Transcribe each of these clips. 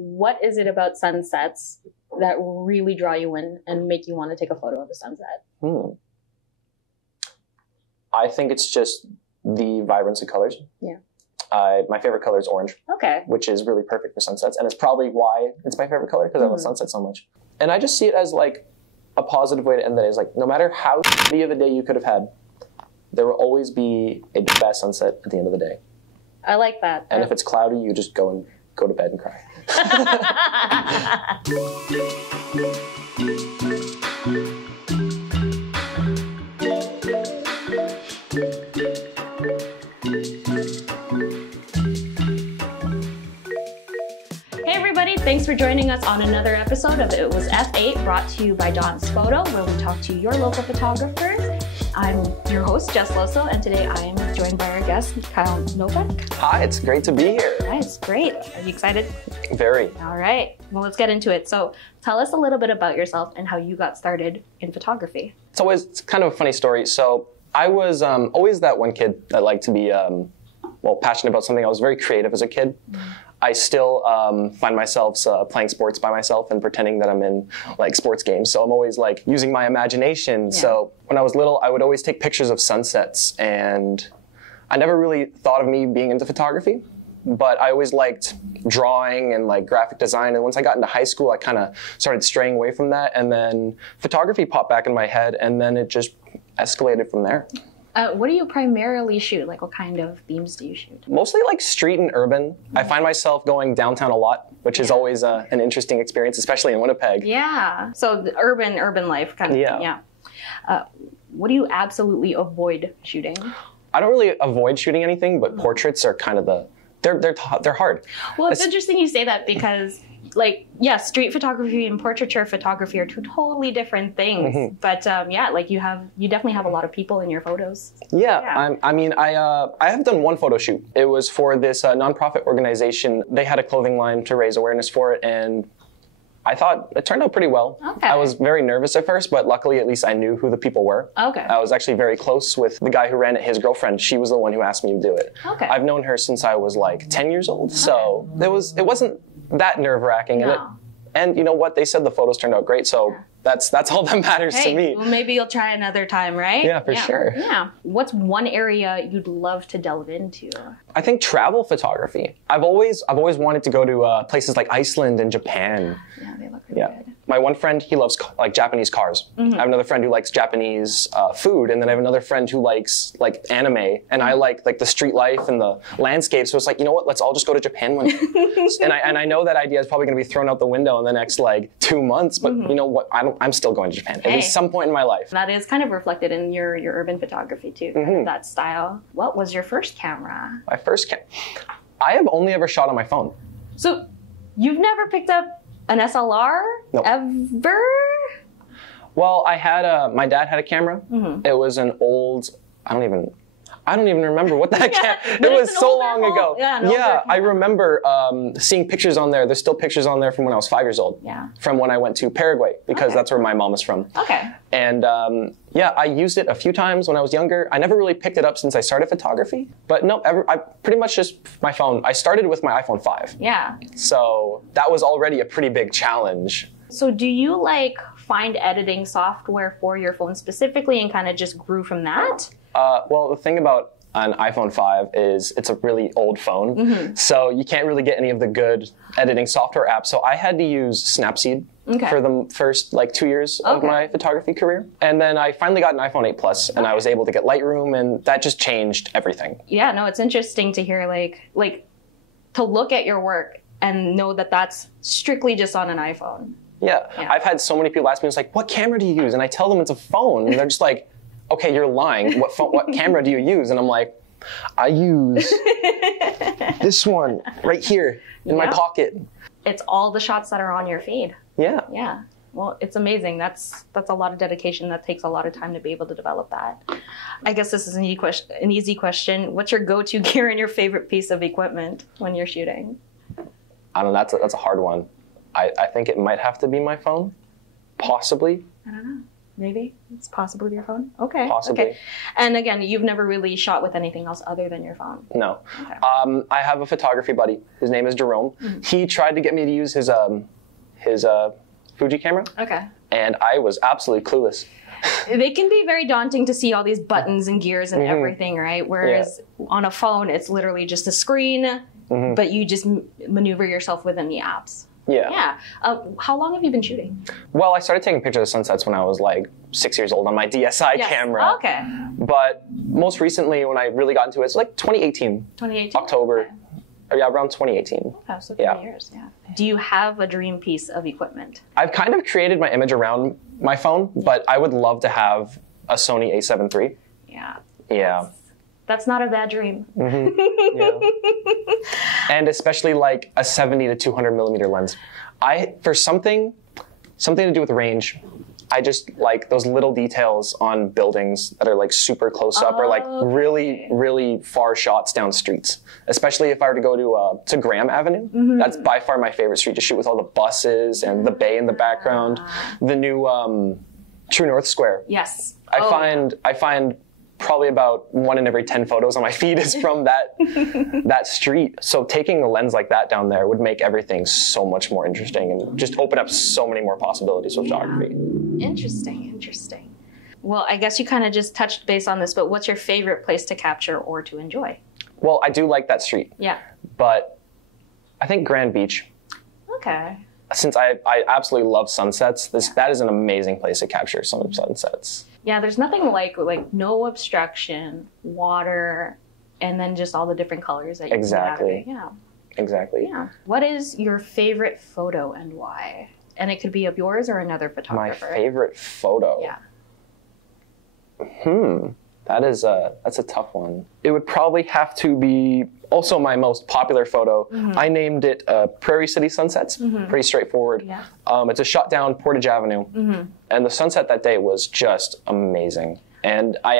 what is it about sunsets that really draw you in and make you want to take a photo of a sunset? I think it's just the vibrancy of colors. Yeah. My favorite color is orange. Okay. Which is really perfect for sunsets. And it's probably why it's my favorite color, because I love sunsets so much. And I just see it as like a positive way to end the day. It's like, no matter how shitty of a day you could have had, there will always be a best sunset at the end of the day. I like that. And if it's cloudy, you just go to bed and cry. Thanks for joining us on another episode of It Was F8, brought to you by Don's Photo, where we talk to your local photographers. I'm your host, Jess Loso, and today I am joined by our guest, Kyle Novak. Hi, it's great to be here. Hi, it's great. Are you excited? Very. All right. Well, let's get into it. So tell us a little bit about yourself and how you got started in photography. It's kind of a funny story. So I was always that one kid that liked to be passionate about something. I was very creative as a kid. I still find myself playing sports by myself and pretending that I'm in like sports games. So I'm always like using my imagination. Yeah. So when I was little, I would always take pictures of sunsets, and I never really thought of me being into photography, but I always liked drawing and like graphic design. And once I got into high school, I kind of started straying away from that. And then photography popped back in my head, and then it just escalated from there. What do you primarily shoot? Like, what kind of themes do you shoot? Mostly like street and urban. I find myself going downtown a lot, which is always an interesting experience, especially in Winnipeg. Yeah. So the urban life kind of thing. Yeah. What do you absolutely avoid shooting? I don't really avoid shooting anything, but portraits are kind of they're hard. Well, it's interesting you say that, because street photography and portraiture photography are two totally different things. But you definitely have a lot of people in your photos. Yeah. I have done one photo shoot. It was for this nonprofit organization. They had a clothing line to raise awareness for it, and I thought it turned out pretty well. Okay. I was very nervous at first, but luckily at least I knew who the people were. Okay. I was actually very close with the guy who ran it. His girlfriend, she was the one who asked me to do it. Okay. I've known her since I was like 10 years old, so it wasn't that nerve-wracking. No. And you know what? They said the photos turned out great, so that's all that matters to me. Well, maybe you'll try another time, right? Yeah, for sure. Yeah. What's one area you'd love to delve into? I think travel photography. I've always wanted to go to places like Iceland and Japan. Yeah, they look really good. My one friend, he loves like Japanese cars. I have another friend who likes Japanese food, and then I have another friend who likes like anime, and I like the street life and the landscape. So it's like, you know what? Let's all just go to Japan one day. and I know that idea is probably going to be thrown out the window in the next like 2 months, but you know what? I'm still going to Japan at least some point in my life. That is kind of reflected in your urban photography too, kind of that style. What was your first camera? My first I have only ever shot on my phone. So you've never picked up an SLR? Nope. Ever? Well, I had my dad had a camera. It was an old, I don't even remember what that camera. It was so long ago. Yeah, I remember seeing pictures on there. There's still pictures on there from when I was 5 years old. Yeah. From when I went to Paraguay, because that's where my mom is from. Okay. And I used it a few times when I was younger. I never really picked it up since I started photography. But no, I pretty much just my phone. I started with my iPhone 5. Yeah. So that was already a pretty big challenge. So do you find editing software for your phone specifically and kind of just grew from that? Well, the thing about an iPhone 5 is it's a really old phone, so you can't really get any of the good editing software apps. So I had to use Snapseed for the first 2 years of my photography career. And then I finally got an iPhone 8 Plus, and I was able to get Lightroom, and that just changed everything. Yeah, no, it's interesting to hear to look at your work and know that that's strictly just on an iPhone. Yeah. I've had so many people ask me, it's like, what camera do you use? And I tell them it's a phone, and they're just like, okay, you're lying. What camera do you use? And I'm like, I use this one right here in my pocket. It's all the shots that are on your feed. Yeah. Yeah. Well, it's amazing. That's a lot of dedication. That takes a lot of time to be able to develop that. I guess this is an easy question. What's your go-to gear and your favorite piece of equipment when you're shooting? I don't know. That's a hard one. I think it might have to be my phone. Possibly. I don't know. Maybe it's possibly with your phone. Okay. Possibly. Okay. And again, you've never really shot with anything else other than your phone. No. Okay. I have a photography buddy. His name is Jerome. He tried to get me to use his Fuji camera. Okay. And I was absolutely clueless. They can be very daunting to see all these buttons and gears and everything, right? Whereas on a phone, it's literally just a screen, but you just maneuver yourself within the apps. Yeah. Yeah. How long have you been shooting? Well, I started taking pictures of sunsets when I was like 6 years old on my DSi camera. Okay. But most recently, when I really got into it, it's like 2018. 2018? October. Okay. Yeah, around 2018. Oh, so 3 years, yeah. Do you have a dream piece of equipment? I've kind of created my image around my phone, but I would love to have a Sony A7 III. Yeah. Yeah. That's not a bad dream. Yeah. And especially like a 70 to 200 millimeter lens. For something to do with range, I just like those little details on buildings that are like super close up or like really, really far shots down streets. Especially if I were to go to Graham Avenue. That's by far my favorite street to shoot with all the buses and the bay in the background. The new True North Square. Yes. I find probably about 1 in every 10 photos on my feed is from that street. So taking a lens like that down there would make everything so much more interesting and just open up so many more possibilities with photography. Interesting, interesting. Well, I guess you kind of just touched base on this, but what's your favorite place to capture or to enjoy? Well, I do like that street. Yeah. But I think Grand Beach. Okay. Since I absolutely love sunsets, that is an amazing place to capture some sunsets. Yeah, there's nothing like no obstruction, water, and then just all the different colors that you can have. Yeah. Exactly. Yeah. What is your favorite photo and why? And it could be of yours or another photographer. My favorite photo? Yeah. That's a tough one. It would probably have to be also my most popular photo. I named it Prairie City Sunsets. Pretty straightforward. Yeah. It's a shot down Portage Avenue. And the sunset that day was just amazing. And I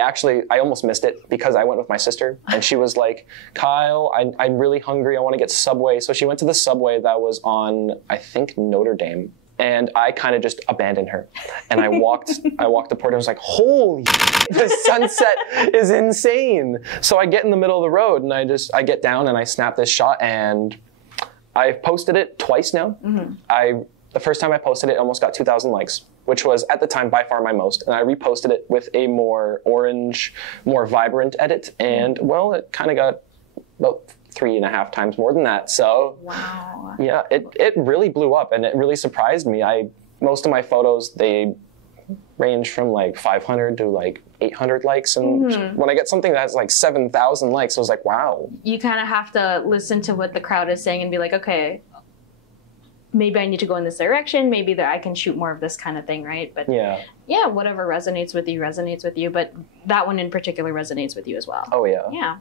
almost missed it because I went with my sister and she was like, Kyle, I'm really hungry. I want to get Subway. So she went to the Subway that was on, I think, Notre Dame. And I kind of just abandoned her. And I walked to Portage and was like, holy, the sunset is insane. So I get in the middle of the road and I get down and I snap this shot and I've posted it twice now. The first time I posted it, it almost got 2,000 likes, which was at the time by far my most. And I reposted it with a more orange, more vibrant edit. And well, it kind of got about 3.5 times more than that. So wow. Yeah, it really blew up and it really surprised me. Most of my photos, they range from like 500 to like 800 likes. And when I get something that has like 7,000 likes, I was like, wow. You kind of have to listen to what the crowd is saying and be like, okay, maybe I need to go in this direction. Maybe that I can shoot more of this kind of thing, right? But yeah, whatever resonates with you. But that one in particular resonates with you as well. Oh yeah. Yeah.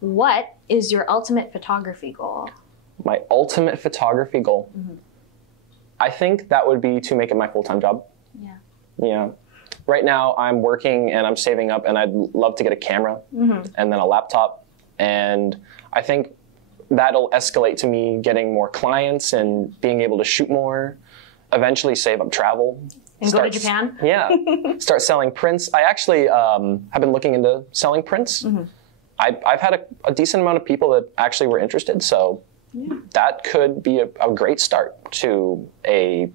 What is your ultimate photography goal? My ultimate photography goal? I think that would be to make it my full-time job. Yeah. Yeah. Right now I'm working and I'm saving up and I'd love to get a camera and then a laptop. And I think that'll escalate to me getting more clients and being able to shoot more, eventually save up travel. And go to Japan? Yeah. Start selling prints. I actually have been looking into selling prints. I've had a decent amount of people that actually were interested, so that could be a great start to a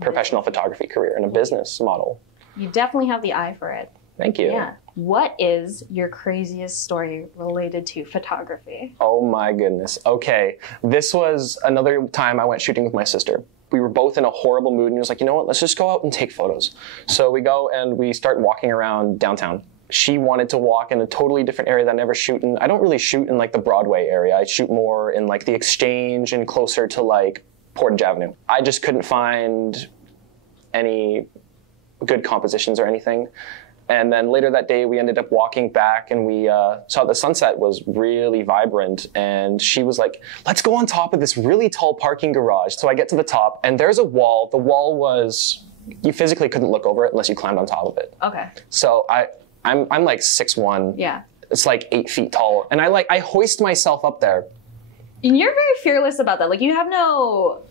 professional photography career and a business model. You definitely have the eye for it. Thank you. Yeah. What is your craziest story related to photography? Oh my goodness. Okay. This was another time I went shooting with my sister. We were both in a horrible mood and he was like, you know what, let's just go out and take photos. So we go and we start walking around downtown. She wanted to walk in a totally different area that I never shoot in. I don't really shoot in like the Broadway area. I shoot more in like the Exchange and closer to like Portage Avenue. I just couldn't find any good compositions or anything. And then later that day, we ended up walking back and we saw the sunset was really vibrant. And she was like, let's go on top of this really tall parking garage. So I get to the top and there's a wall. The wall was, you physically couldn't look over it unless you climbed on top of it. Okay. So I'm like 6'1". Yeah. It's like 8 feet tall. And I hoist myself up there And you're very fearless about that. Like you have no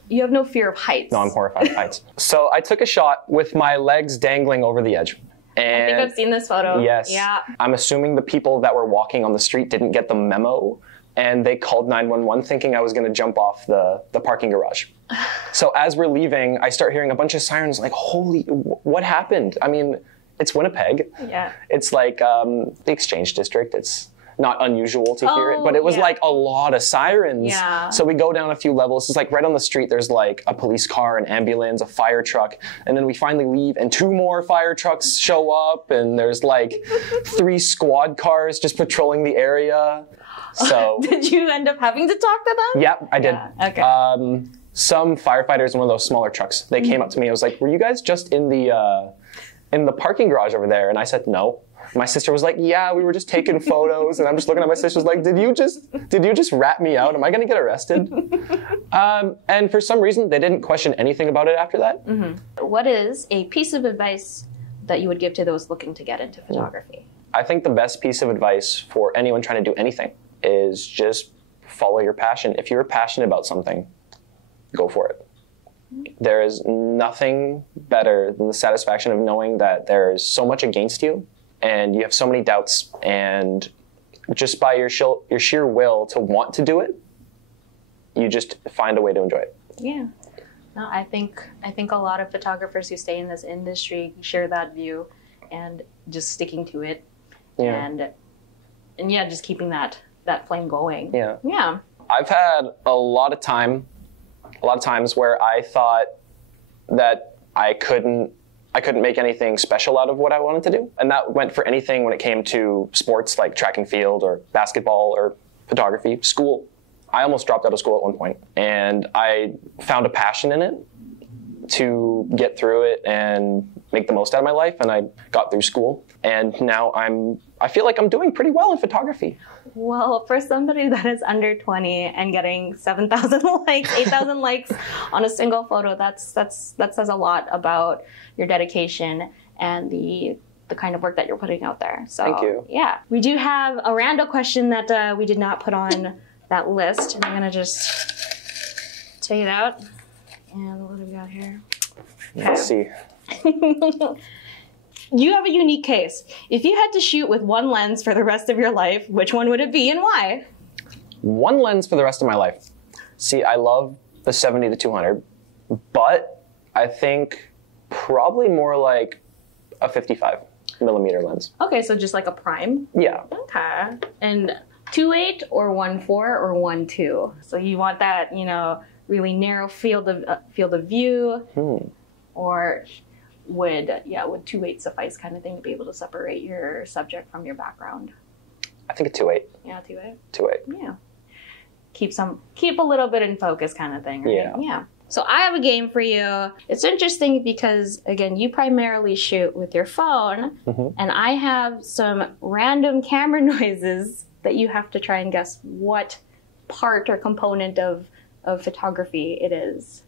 fear of heights. No, I'm horrified of heights. So I took a shot with my legs dangling over the edge. And I think I've seen this photo. Yes. Yeah. I'm assuming the people that were walking on the street didn't get the memo, and they called 911 thinking I was going to jump off the parking garage. So as we're leaving, I start hearing a bunch of sirens like, holy, what happened? I mean, it's Winnipeg. Yeah. It's like the Exchange District. It's not unusual to hear it, but it was like a lot of sirens. Yeah. So we go down a few levels. It's like right on the street, there's like a police car, an ambulance, a fire truck. And then we finally leave and 2 more fire trucks show up. And there's like 3 squad cars just patrolling the area. So did you end up having to talk to them? Yeah, I did. Yeah. Okay. Some firefighters in one of those smaller trucks, they came up to me. I was like, were you guys just in the parking garage over there? And I said, no. My sister was like, yeah, we were just taking photos. And I'm just looking at my sister, like, did you just rat me out? Am I going to get arrested? And for some reason, they didn't question anything about it after that. Mm-hmm. What is a piece of advice that you would give to those looking to get into photography? I think the best piece of advice for anyone trying to do anything is just follow your passion. If you're passionate about something, go for it. There is nothing better than the satisfaction of knowing that there's so much against you and you have so many doubts, and just by your sheer will to want to do it, you just find a way to enjoy it. Yeah. No, I think a lot of photographers who stay in this industry share that view, and just sticking to it, and yeah, just keeping that flame going. Yeah. Yeah. I've had a lot of times where I thought that I couldn't make anything special out of what I wanted to do. And that went for anything when it came to sports like track and field or basketball or photography. School. I almost dropped out of school at one point, and I found a passion in it to get through it and make the most out of my life, and I got through school. And now I feel like I'm doing pretty well in photography. Well, for somebody that is under 20 and getting 7,000 likes, 8,000 likes on a single photo, that says a lot about your dedication and the kind of work that you're putting out there. So, thank you. Yeah. We do have a random question that we did not put on that list, and I'm gonna just take it out. And what do we got here? Let's see. You have a unique case. If you had to shoot with one lens for the rest of your life, which one would it be and why? One lens for the rest of my life. See, I love the 70 to 200, but I think probably more like a 55 millimeter lens. Okay, so just like a prime? Yeah. Okay. And 2.8 or 1.4 or 1.2? So you want that, really narrow field of view, or would 2.8 suffice kind of thing to be able to separate your subject from your background? I think a 2.8. Yeah, 2.8. 2.8. Yeah. Keep a little bit in focus kind of thing, right? Yeah. So I have a game for you. It's interesting because, again, you primarily shoot with your phone, and I have some random camera noises that you have to try and guess what part or component of photography it is.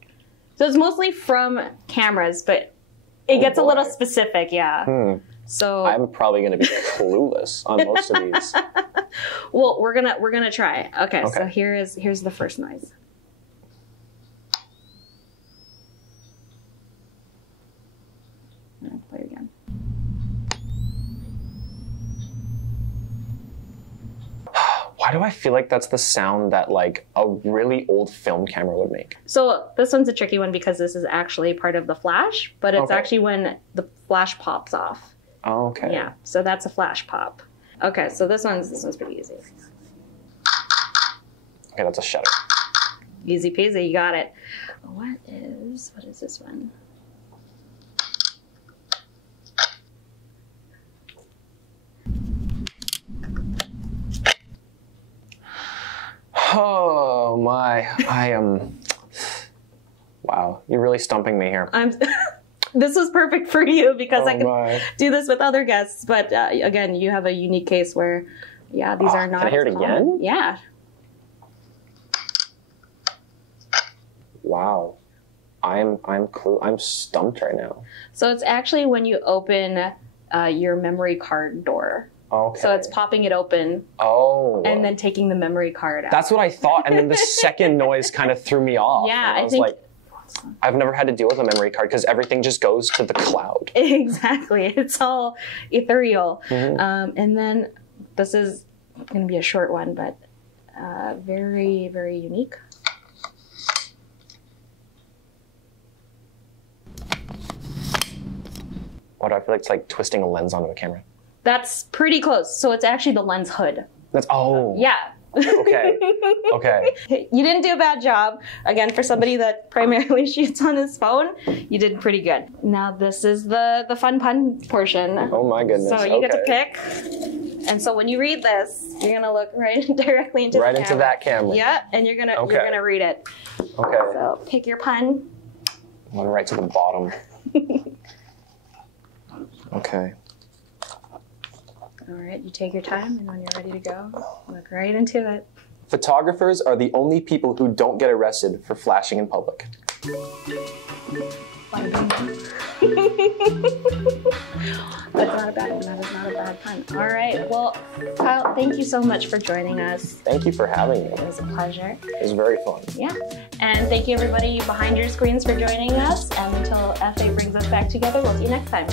So it's mostly from cameras, but it gets a little specific, yeah. So I'm probably going to be clueless on most of these. Well, we're gonna try. Okay. So here's the first noise. I'll play it again. Why do I feel like that's the sound that like a really old film camera would make? So this one's a tricky one because this is actually part of the flash, but it's actually when the flash pops off. Oh, okay. Yeah, so that's a flash pop. Okay, so this one's pretty easy. Okay, that's a shutter. Easy peasy, you got it. What is this one? Oh my, I am, wow, you're really stumping me here. This was perfect for you because I can do this with other guests, but again, you have a unique case where, these are not. Can I hear it again? Yeah. Wow, I'm stumped right now. So it's actually when you open your memory card door. Okay. So it's popping it open. Oh. And then taking the memory card out. That's what I thought. And then the second noise kind of threw me off. Yeah, I was like, I've never had to deal with a memory card because everything just goes to the cloud. Exactly. It's all ethereal. And then this is going to be a short one, but very, very unique. Why do I feel like it's like twisting a lens onto a camera? That's pretty close. So it's actually the lens hood. That's, oh. Yeah. Okay. Okay. You didn't do a bad job. Again, for somebody that primarily shoots on his phone, you did pretty good. Now this is the fun pun portion. Oh my goodness. So you get to pick. And so when you read this, you're gonna look right directly into the camera. Right into that camera. Yeah, and you're gonna read it. Okay. So pick your pun. One right to the bottom. Okay. All right, you take your time, and when you're ready to go, look right into it. Photographers are the only people who don't get arrested for flashing in public. That's not a bad one. That is not a bad pun. All right. Well, Kyle, thank you so much for joining us. Thank you for having me. It was a pleasure. It was very fun. Yeah. And thank you, everybody behind your screens, for joining us. And until F8 brings us back together, we'll see you next time.